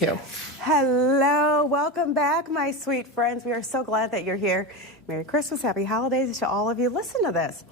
You. Hello, welcome back, my sweet friends. We are so glad that you're here. Merry Christmas, happy holidays to all of you. Listen to this.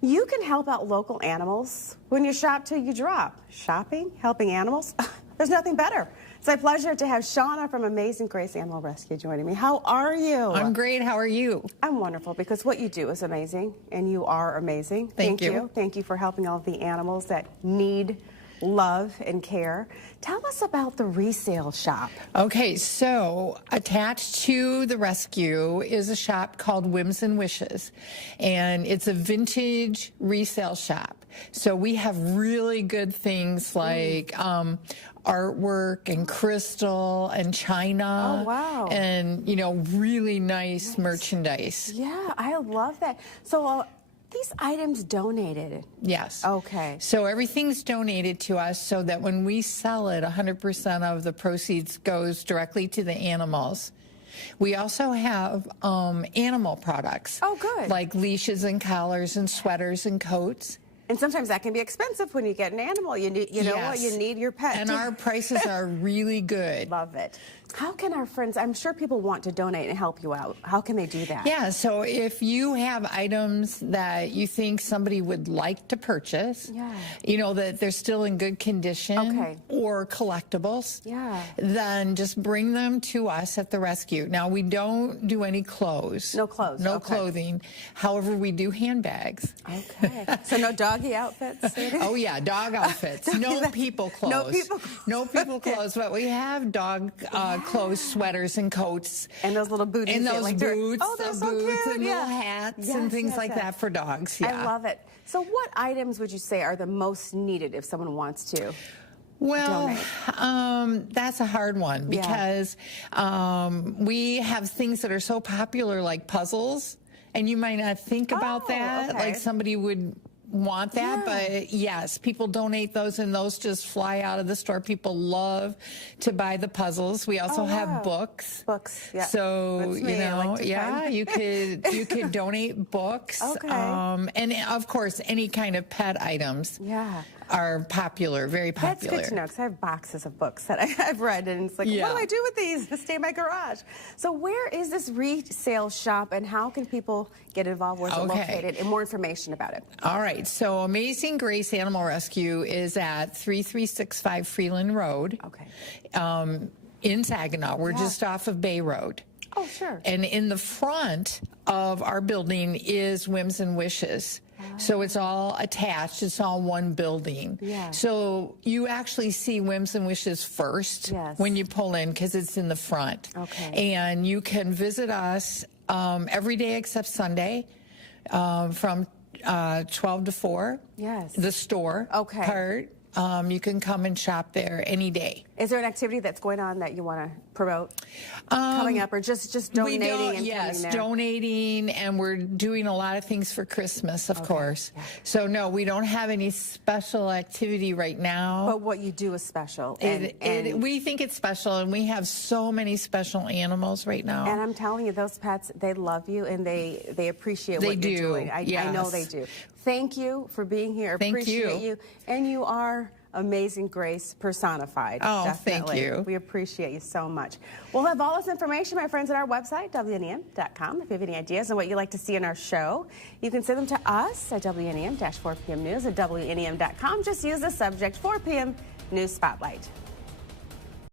You can help out local animals when you shop till you drop. Shopping, helping animals, there's nothing better. It's my pleasure to have Shauna from Amazing Grace Animal Rescue joining me. How are you? I'm great. How are you? I'm wonderful because what you do is amazing, and you are amazing. Thank you. Thank you for helping all of the animals that need love and care. Tell us about the resale shop. Okay, so attached to the rescue is a shop called Whims and Wishes, and it's a vintage resale shop. So we have really good things like artwork and crystal and china. Oh, wow. And, you know, really nice merchandise. Yeah, I love that. So these items donated? Yes. Okay. So everything's donated to us so that when we sell it, 100% of the proceeds goes directly to the animals. We also have animal products. Oh, good. Like leashes and collars and sweaters and coats. And sometimes that can be expensive when you get an animal. You need, you know what, you need your pet. And our prices are really good. Love it. How can our friends, I'm sure people want to donate and help you out. How can they do that? Yeah, so if you have items that you think somebody would like to purchase, you know, that they're still in good condition, or collectibles, then just bring them to us at the rescue. Now, we don't do any clothes. No clothes. No clothing. However, we do handbags. Okay. So no doggy outfits? Oh, yeah, dog outfits. No people clothes. No people clothes. No people clothes, but we have dog clothes, sweaters, and coats. And those little booties. And those boots. Oh, they're so cute. And little hats and things like that for dogs. Yeah. I love it. So what items would you say are the most needed if someone wants to? Well, that's a hard one because we have things that are so popular like puzzles, and you might not think about that, like somebody would want that, but yes, people donate those and those just fly out of the store. People love to buy the puzzles. We also have books. So, you know, you could donate books. And of course, any kind of pet items are popular, very popular. That's good to know because I have boxes of books that I've read, and it's like, what do I do with these? They stay in my garage. So where is this resale shop, and how can people get involved? Where's it located? And more information about it. All right. So Amazing Grace Animal Rescue is at 3365 Freeland Road. In Saginaw. We're just off of Bay Road. Oh, sure. And in the front of our building is Whims and Wishes. So it's all attached. It's all one building. So you actually see Whims and Wishes first when you pull in because it's in the front. And you can visit us every day except Sunday from 12 to 4. The store part. You can come and shop there any day. Is there an activity that's going on that you want to promote coming up, or just donating and yes, coming there? Donating, and we're doing a lot of things for Christmas, of course. So no, we don't have any special activity right now. But what you do is special. We think it's special, and we have so many special animals right now. And I'm telling you, those pets, they love you, and they appreciate what you're doing. I know they do. Thank you for being here. Appreciate you. And you are Amazing Grace personified. Oh, definitely. thank you. We appreciate you so much. We'll have all this information, my friends, at our website, WNEM.com. If you have any ideas on what you'd like to see in our show, you can send them to us at WNEM-4PM News at WNEM.com. Just use the subject 4 p.m. News Spotlight.